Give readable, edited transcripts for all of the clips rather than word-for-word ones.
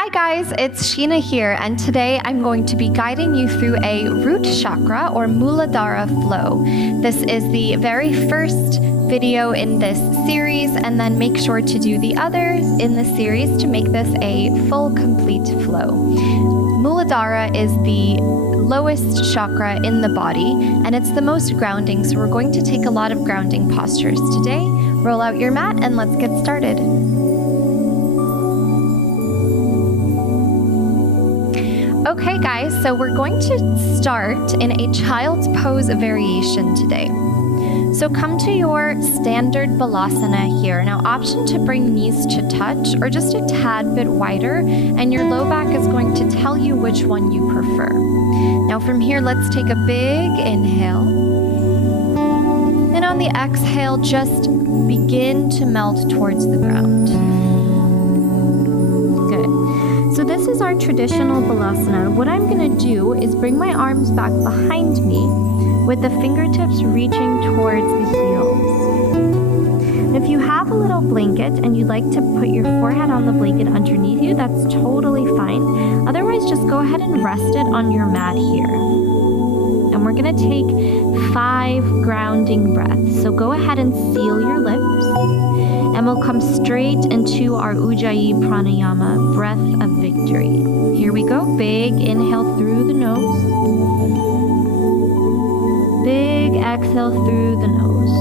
Hi guys, it's Sheena here, and today I'm going to be guiding you through a root chakra or Muladhara flow. This is the very first video in this series, and then make sure to do the others in the series to make this a full, complete flow. Muladhara is the lowest chakra in the body, and it's the most grounding, so we're going to take a lot of grounding postures today. Roll out your mat and let's get started. Okay guys, so we're going to start in a child's pose variation today. So come to your standard balasana here. Now option to bring knees to touch or just a tad bit wider, and your low back is going to tell you which one you prefer. Now from here, let's take a big inhale. And on the exhale, just begin to melt towards the ground. So this is our traditional balasana. What I'm going to do is bring my arms back behind me with the fingertips reaching towards the heels. And if you have a little blanket and you'd like to put your forehead on the blanket underneath you, that's totally fine. Otherwise, just go ahead and rest it on your mat here. And we're going to take 5 grounding breaths. So go ahead and seal your lips. And we'll come straight into our Ujjayi Pranayama, breath of victory. Here we go. Big inhale through the nose. Big exhale through the nose.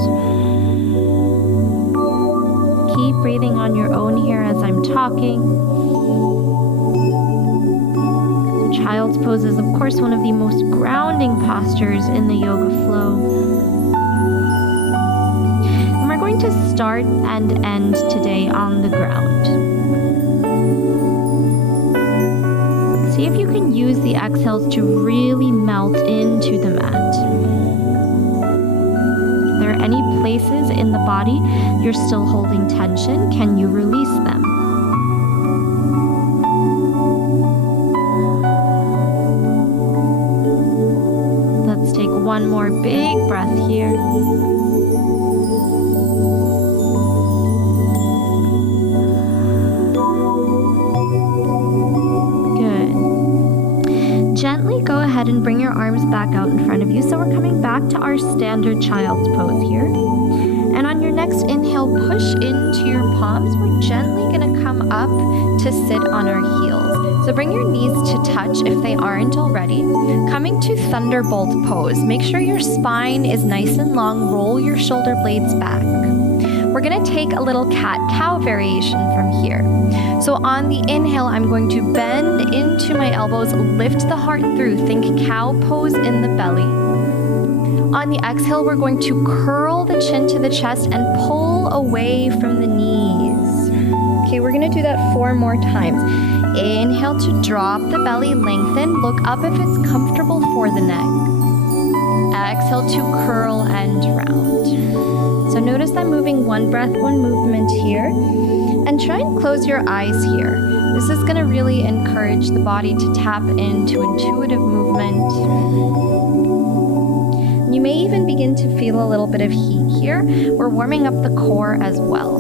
Keep breathing on your own here as I'm talking. Child's pose is, of course, one of the most grounding postures in the yoga flow. To start and end today on the ground. See if you can use the exhales to really melt into the mat. If there are any places in the body you're still holding tension, can you release them? Let's take one more big breath here. Gently go ahead and bring your arms back out in front of you. So we're coming back to our standard child's pose here. And on your next inhale, push into your palms. We're gently going to come up to sit on our heels. So bring your knees to touch if they aren't already. Coming to thunderbolt pose. Make sure your spine is nice and long. Roll your shoulder blades back. We're going to take a little cat-cow variation from here. So on the inhale, I'm going to bend into my elbows, lift the heart through. Think cow pose in the belly. On the exhale, we're going to curl the chin to the chest and pull away from the knees. Okay, we're going to do that 4 more times. Inhale to drop the belly, lengthen. Look up if it's comfortable for the neck. Exhale to curl and round. So notice I'm moving one breath, one movement here. And try and close your eyes here. This is going to really encourage the body to tap into intuitive movement. You may even begin to feel a little bit of heat here. We're warming up the core as well.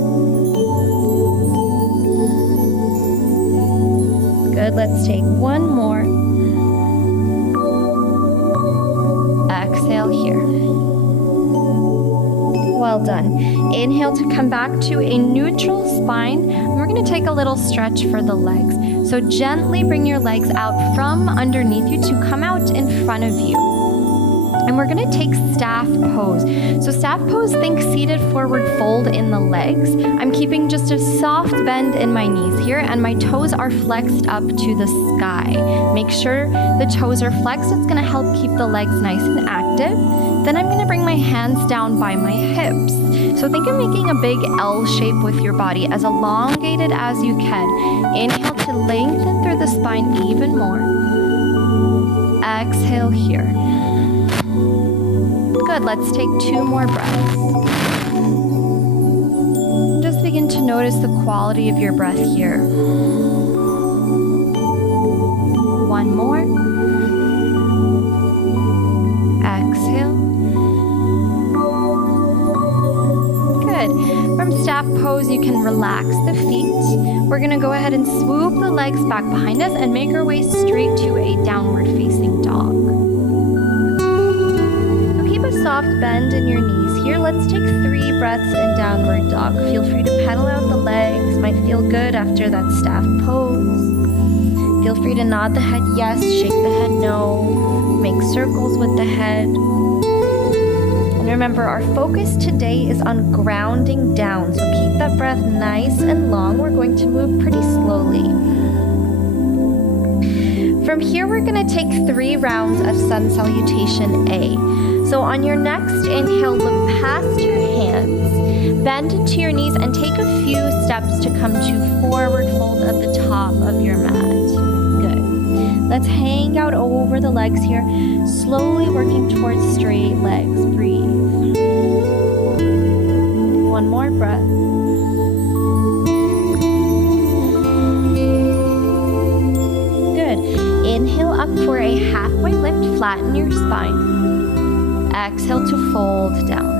Good, let's take one more. Exhale here. Well done. Inhale to come back to a neutral spine. And we're going to take a little stretch for the legs. So gently bring your legs out from underneath you to come out in front of you. And we're going to take staff pose. So staff pose, think seated forward fold in the legs. I'm keeping just a soft bend in my knees here, and my toes are flexed up to the sky. Make sure the toes are flexed. It's going to help keep the legs nice and active. Then I'm going to bring my hands down by my hips. So think of making a big L shape with your body, as elongated as you can. Inhale to lengthen through the spine even more. Exhale here. Good, let's take 2 more breaths. Just begin to notice the quality of your breath here. 1 more. Exhale. Good. From staff pose, you can relax the feet. We're going to go ahead and swoop the legs back behind us and make our way straight to a downward facing dog. So keep a soft bend in your knees here. Let's take 3 breaths in downward dog. Feel free to pedal out the legs. Might feel good after that staff pose. Feel free to nod the head yes, shake the head no, make circles with the head. And remember, our focus today is on grounding down, so keep that breath nice and long. We're going to move pretty slowly. From here, we're going to take 3 rounds of sun salutation A. So on your next inhale, look past your hands, bend into your knees, and take a few steps to come to forward fold at the top of your mat. Good. Let's hang out over the legs here, slowly working towards straight legs. Breathe. One more breath. Good. Inhale up for a halfway lift, flatten your spine. Exhale to fold down.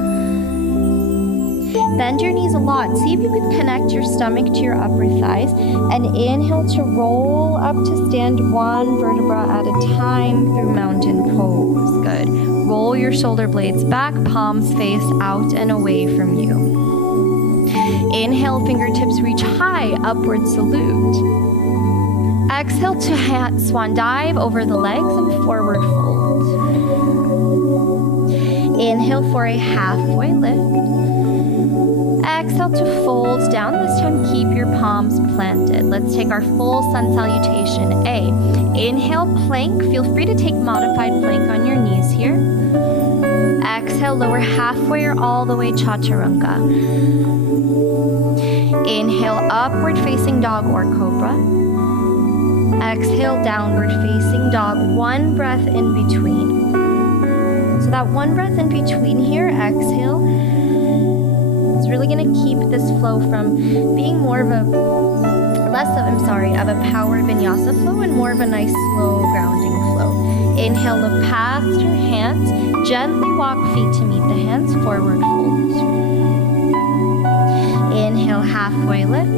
Bend your knees a lot. See if you can connect your stomach to your upper thighs. And inhale to roll up to stand 1 vertebra at a time through mountain pose. Good. Roll your shoulder blades back, palms face out and away from you. Inhale, fingertips reach high, upward salute. Exhale to swan dive over the legs and forward fold. Inhale for a halfway lift. Exhale to fold down. This time, keep your palms planted. Let's take our full sun salutation A. Inhale, plank. Feel free to take modified plank on your knees here. Exhale, lower halfway or all the way chaturanga. Inhale, upward facing dog or cobra. Exhale, downward facing dog. 1 breath in between. So that 1 breath in between here, exhale, is really going to keep this flow from being more of a, of a power vinyasa flow and more of a nice slow grounding flow. Inhale, look past your hands, gently walk feet to meet the hands, forward fold. Inhale, halfway lift.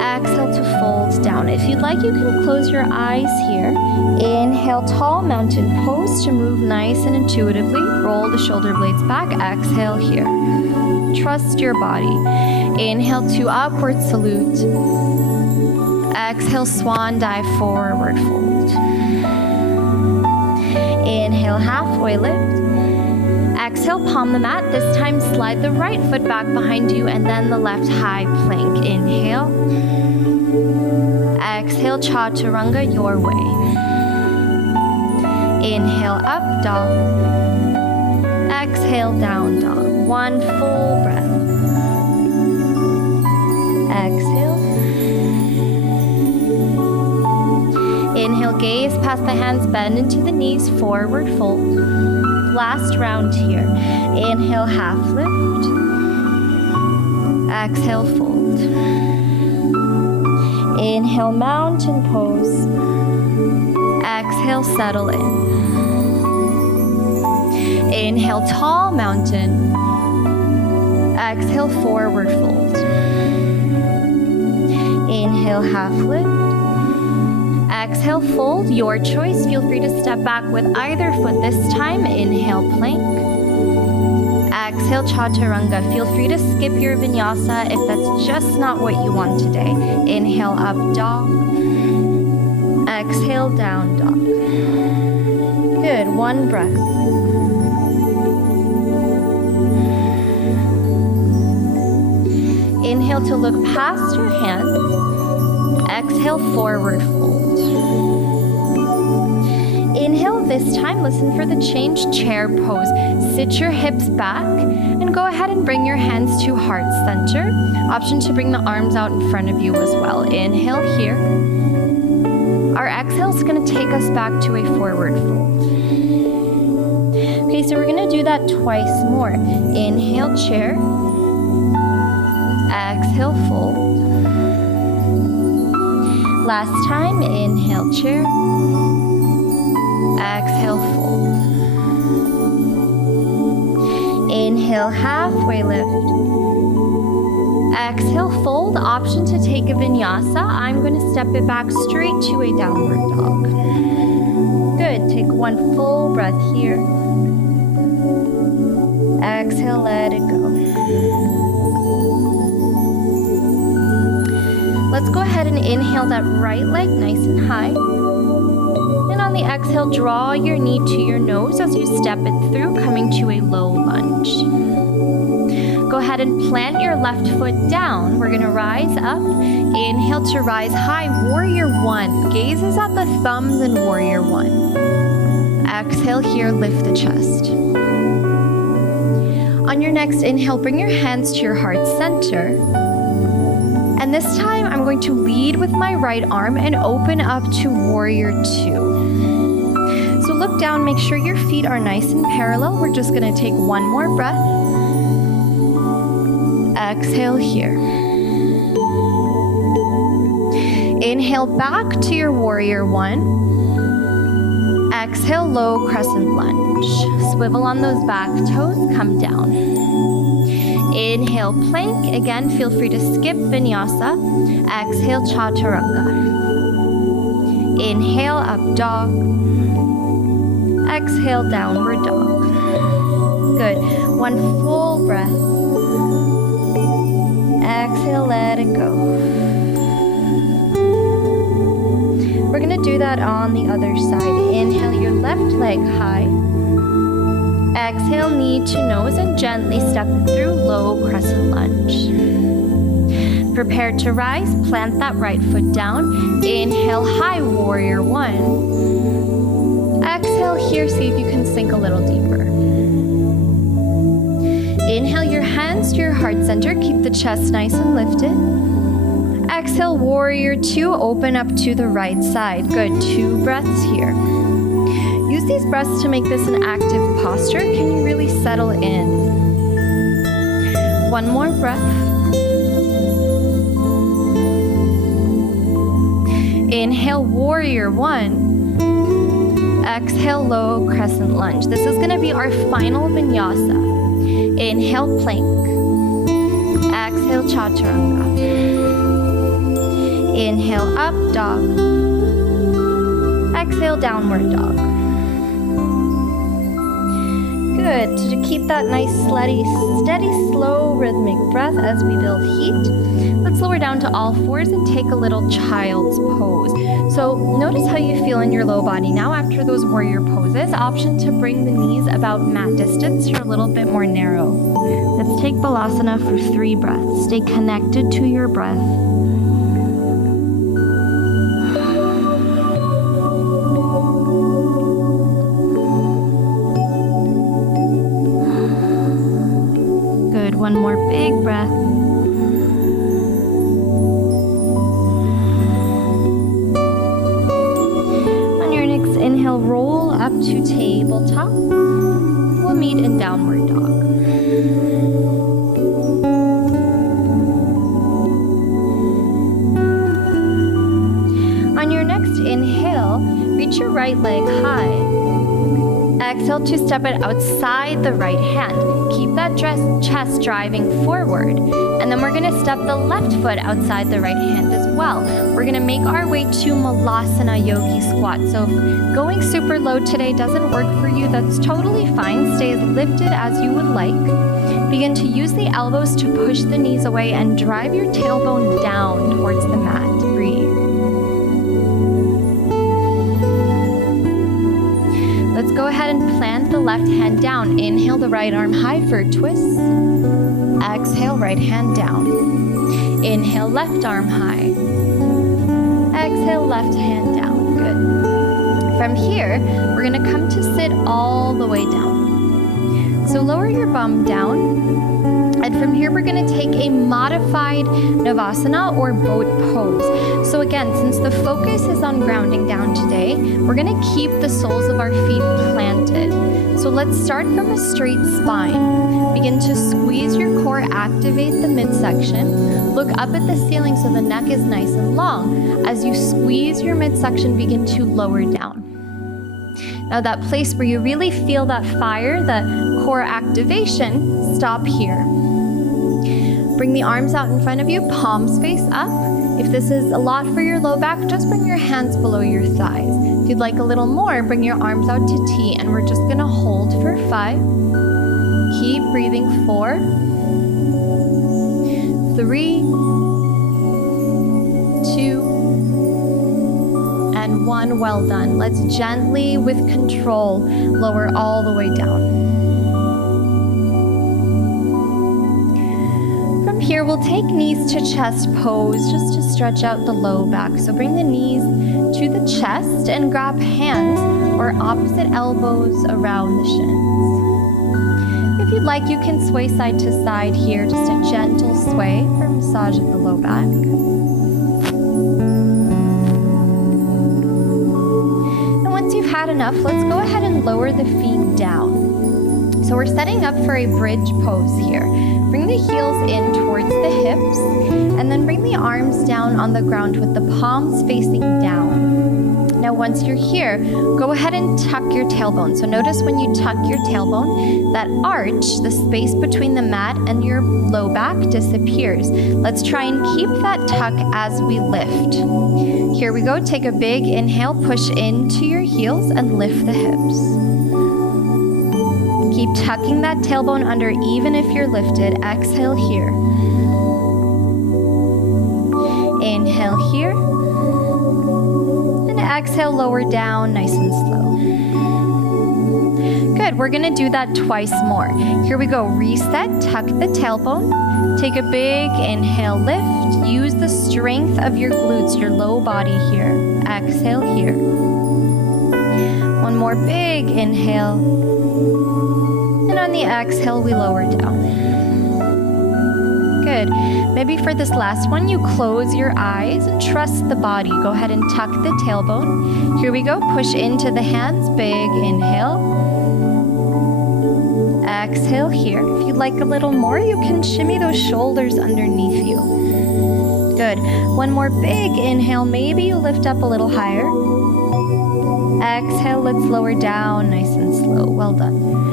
Exhale to fold down. If you'd like, you can close your eyes here. Inhale, tall mountain pose to move nice and intuitively. Roll the shoulder blades back. Exhale here. Trust your body. Inhale to upward salute. Exhale, swan dive, forward fold. Inhale, halfway lift. Exhale, palm the mat. This time, slide the right foot back behind you and then the left high plank. Inhale. Exhale, chaturanga your way. Inhale, up dog. Exhale, down dog. 1 full breath. Exhale. Inhale, gaze past the hands, bend into the knees, forward fold. Last round here. Inhale, half lift. Exhale, fold. Inhale, mountain pose. Exhale, settle in. Inhale, tall mountain. Exhale, forward fold. Inhale, half lift. Exhale, fold. Your choice. Feel free to step back with either foot this time. Inhale, plank. Exhale, chaturanga. Feel free to skip your vinyasa if that's just not what you want today. Inhale, up dog. Exhale, down dog. Good. 1 breath. Inhale to look past your hands. Exhale, forward fold. Inhale this time, listen for the change chair pose. Sit your hips back and go ahead and bring your hands to heart center. Option to bring the arms out in front of you as well. Inhale here. Our exhale is going to take us back to a forward fold. Okay, so we're going to do that twice more. Inhale, chair. Exhale, fold. Last time, inhale, chair. Exhale, fold. Inhale, halfway lift. Exhale, fold. Option to take a vinyasa. I'm going to step it back straight to a downward dog. Good. Take one full breath here. Exhale, let it go. Let's go ahead and inhale that right leg nice and high. And on the exhale, draw your knee to your nose as you step it through, coming to a low lunge. Go ahead and plant your left foot down. We're going to rise up. Inhale to rise high, warrior one. Gazes at the thumbs in warrior one. Exhale here, lift the chest. On your next inhale, bring your hands to your heart center. And this time, I'm going to lead with my right arm and open up to warrior two. So look down, make sure your feet are nice and parallel. We're just going to take one more breath. Exhale here. Inhale back to your warrior one. Exhale, low crescent lunge. Swivel on those back toes, come down. Inhale, plank. Again, feel free to skip vinyasa. Exhale, chaturanga. Inhale, up dog. Exhale, downward dog. Good. One full breath. Exhale, let it go. We're going to do that on the other side. Inhale your left leg high. Exhale, knee to nose and gently step through low crescent lunge. Prepare to rise, plant that right foot down. Inhale, high warrior one. Exhale here, see if you can sink a little deeper. Inhale your hands to your heart center. Keep the chest nice and lifted. Exhale, warrior two. Open up to the right side. Good. 2 breaths here. Use these breaths to make this an active posture. Can you really settle in? One more breath. Inhale, warrior one. Exhale, low crescent lunge. This is going to be our final vinyasa. Inhale, plank. Exhale, chaturanga. Inhale, up dog. Exhale, downward dog. Good. To keep that nice, steady, slow, rhythmic breath as we build heat, let's lower down to all fours and take a little child's pose. So notice how you feel in your low body now after those warrior poses. Option to bring the knees about mat distance or a little bit more narrow. Let's take Balasana for 3 breaths. Stay connected to your breath. Good. One more big breath. On your next inhale, roll up to tabletop. We'll meet in downward dog. On your next inhale, reach your right leg high. Exhale to step it outside the right hand. Keep that chest driving forward. And then we're going to step the left foot outside the right hand as well. We're going to make our way to Malasana Yogi squat. So if going super low today doesn't work for you, that's totally fine. Stay as lifted as you would like. Begin to use the elbows to push the knees away and drive your tailbone down towards the mat. Breathe. Let's go ahead and plant the left hand down. Inhale the right arm high for a twist. Exhale, right hand down. Inhale, left arm high. Exhale, left hand down. Good. From here, we're going to come to sit all the way down. So lower your bum down. And from here, we're going to take a modified Navasana or boat pose. So again, since the focus is on grounding down today, we're going to keep the soles of our feet planted. So let's start from a straight spine. Begin to squeeze your core, activate the midsection. Look up at the ceiling so the neck is nice and long. As you squeeze your midsection, begin to lower down. Now that place where you really feel that fire, that core activation, stop here. Bring the arms out in front of you, palms face up. If this is a lot for your low back, just bring your hands below your thighs. If you'd like a little more, bring your arms out to T, and we're just gonna hold for 5. Keep breathing. 4, 3, 2, and 1. Well done. Let's gently, with control, lower all the way down. From here, we'll take knees to chest pose just to stretch out the low back. So bring the knees to the chest and grab hands or opposite elbows around the shins. If you'd like, you can sway side to side here, just a gentle sway for massage of the low back. And once you've had enough, let's go ahead and lower the feet down. So we're setting up for a bridge pose here. Bring the heels in towards the hips, and then bring the arms down on the ground with the palms facing down. Now once you're here, go ahead and tuck your tailbone. So notice when you tuck your tailbone, that arch, the space between the mat and your low back, disappears. Let's try and keep that tuck as we lift. Here we go. Take a big inhale, push into your heels and lift the hips. Keep tucking that tailbone under even if you're lifted. Exhale here. Inhale here. And exhale, lower down, nice and slow. Good, we're gonna do that twice more. Here we go, reset, tuck the tailbone. Take a big inhale, lift. Use the strength of your glutes, your low body here. Exhale here. One more big inhale. And on the exhale, we lower down. Good. Maybe for this last one, you close your eyes and trust the body. Go ahead and tuck the tailbone. Here we go. Push into the hands. Big inhale. Exhale here. If you'd like a little more, you can shimmy those shoulders underneath you. Good. One more big inhale. Maybe you lift up a little higher. Exhale. Let's lower down nice and slow. Well done.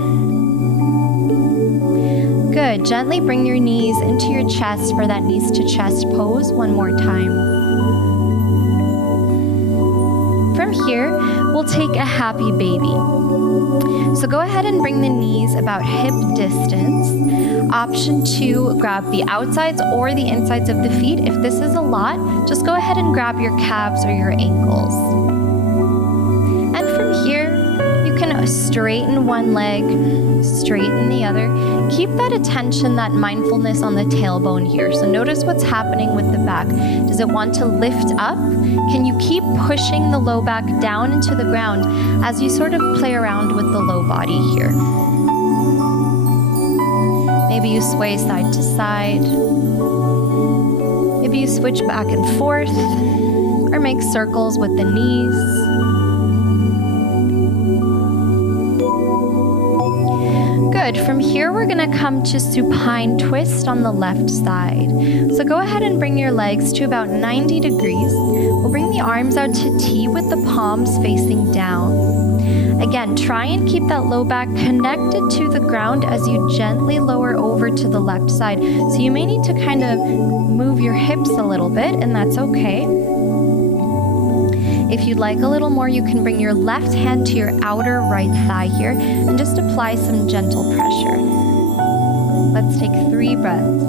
Good. Gently bring your knees into your chest for that knees to chest pose one more time. From here, we'll take a happy baby. So go ahead and bring the knees about hip distance. Option 2, grab the outsides or the insides of the feet. If this is a lot, just go ahead and grab your calves or your ankles. And from here, you can straighten one leg, straighten the other. Keep that attention, that mindfulness on the tailbone here. So notice what's happening with the back. Does it want to lift up? Can you keep pushing the low back down into the ground as you sort of play around with the low body here? Maybe you sway side to side. Maybe you switch back and forth or make circles with the knees. Good. From here, we're going to come to supine twist on the left side. So go ahead and bring your legs to about 90 degrees. We'll bring the arms out to T with the palms facing down. Again, try and keep that low back connected to the ground as you gently lower over to the left side. So you may need to kind of move your hips a little bit, and that's okay. If you'd like a little more, you can bring your left hand to your outer right thigh here and just apply some gentle pressure. Let's take 3 breaths.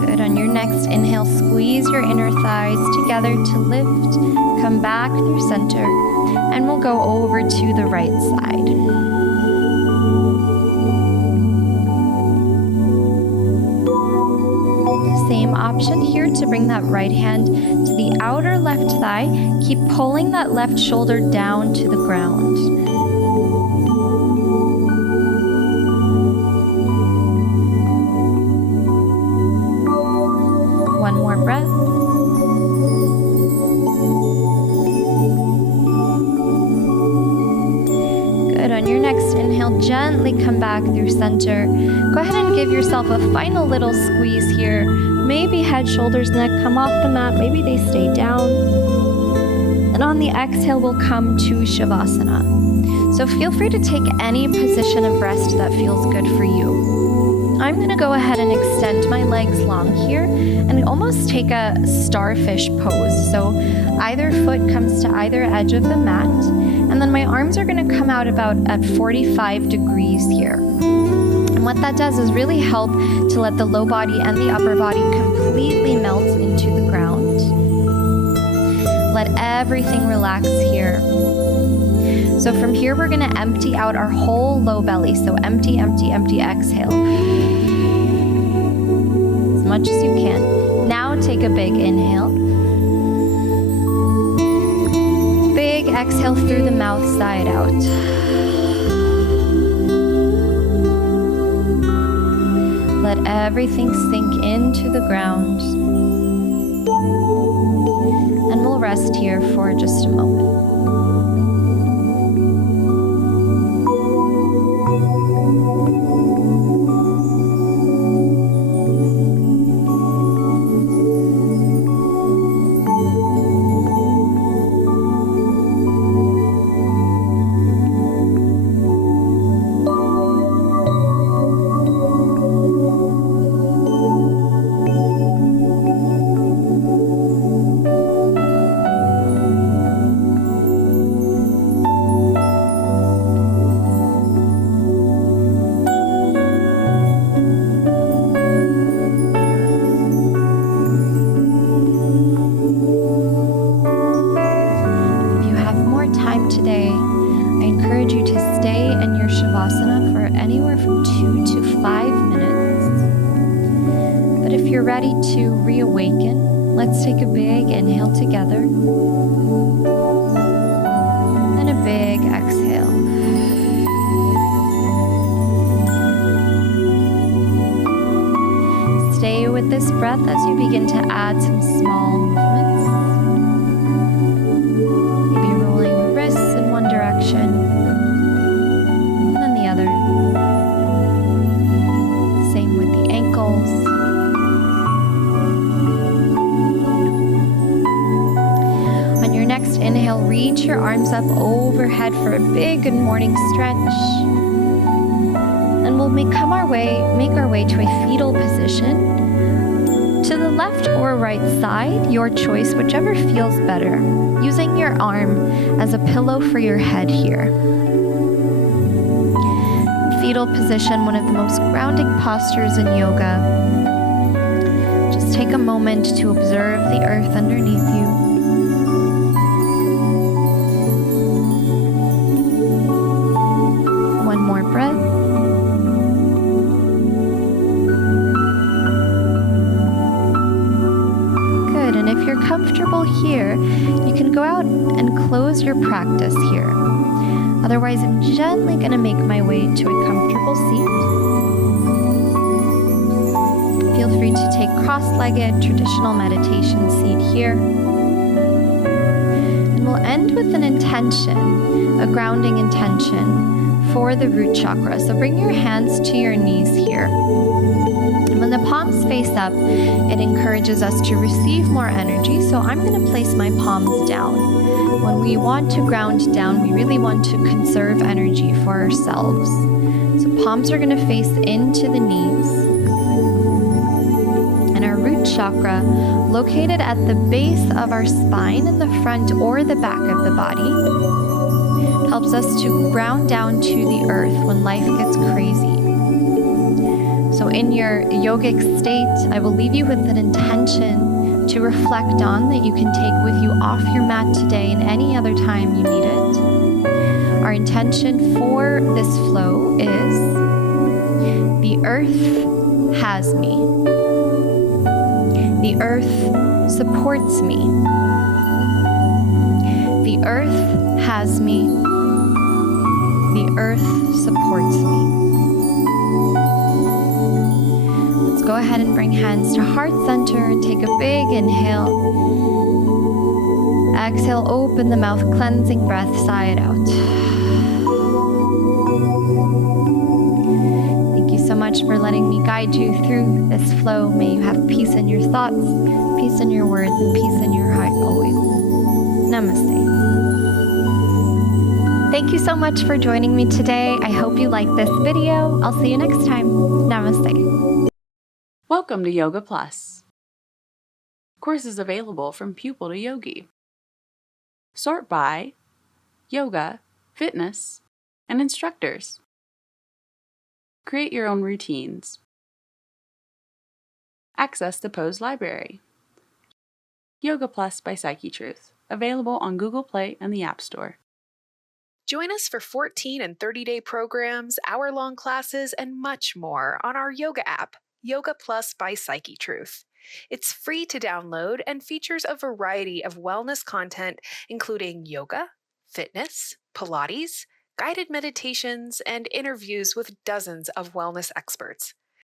Good. On your next inhale, squeeze your inner thighs together to lift. Come back through center, and we'll go over to the right side. Same option here to bring that right hand to the outer left thigh. Keep pulling that left shoulder down to the ground. One more breath. On your next inhale, gently come back through center. Go ahead and give yourself a final little squeeze here Maybe head, shoulders, neck come off the mat. Maybe they stay down. And on the exhale, we'll come to Shavasana. So feel free to take any position of rest that feels good for you. I'm going to go ahead and extend my legs long here and almost take a starfish pose. So either foot comes to either edge of the mat, and then my arms are going to come out about at 45 degrees here. And what that does is really help to let the low body and the upper body completely melt into the ground. Let everything relax here. So from here, we're going to empty out our whole low belly. So empty, empty, empty, exhale. As much as you can. Now take a big inhale. Big exhale through the mouth, side out. Let everything sink into the ground. And we'll rest here for just a moment. Ready to reawaken, let's take a big inhale together and a big exhale. Stay with this breath as you begin to add some small movements. Maybe rolling the wrists in one direction and then the other. Same with the ankles. Next inhale, reach your arms up overhead for a big good morning stretch. And we'll make our way to a fetal position. To the left or right side, your choice, whichever feels better. Using your arm as a pillow for your head here. Fetal position, one of the most grounding postures in yoga. Just take a moment to observe the earth underneath you. Comfortable here, you can go out and close your practice here. Otherwise, I'm gently going to make my way to a comfortable seat. Feel free to take cross-legged traditional meditation seat here. And we'll end with an intention, a grounding intention for the root chakra. So bring your hands to your knees here. When the palms face up, it encourages us to receive more energy. So I'm going to place my palms down. When we want to ground down, we really want to conserve energy for ourselves. So palms are going to face into the knees. And our root chakra, located at the base of our spine in the front or the back of the body, helps us to ground down to the earth when life gets crazy. So in your yogic state, I will leave you with an intention to reflect on that you can take with you off your mat today and any other time you need it. Our intention for this flow is: the earth has me. The earth supports me. The earth has me. The earth supports me. Go ahead and bring hands to heart center and take a big inhale. Exhale, open the mouth, cleansing breath, sigh it out. Thank you so much much for letting me guide you through this flow. May you have peace in your thoughts, peace in your words, and peace in your heart always. Namaste. Thank you so much for joining me today. I hope you liked this video. I'll see you next time. Namaste. Welcome to Yoga Plus. Courses available from pupil to yogi. Sort by yoga, fitness, and instructors. Create your own routines. Access the pose library. Yoga Plus by Psyche Truth, available on Google Play and the App Store. Join us for 14 and 30-day programs, hour-long classes, and much more on our yoga app, Yoga Plus by Psyche Truth. It's free to download and features a variety of wellness content, including yoga, fitness, Pilates, guided meditations, and interviews with dozens of wellness experts.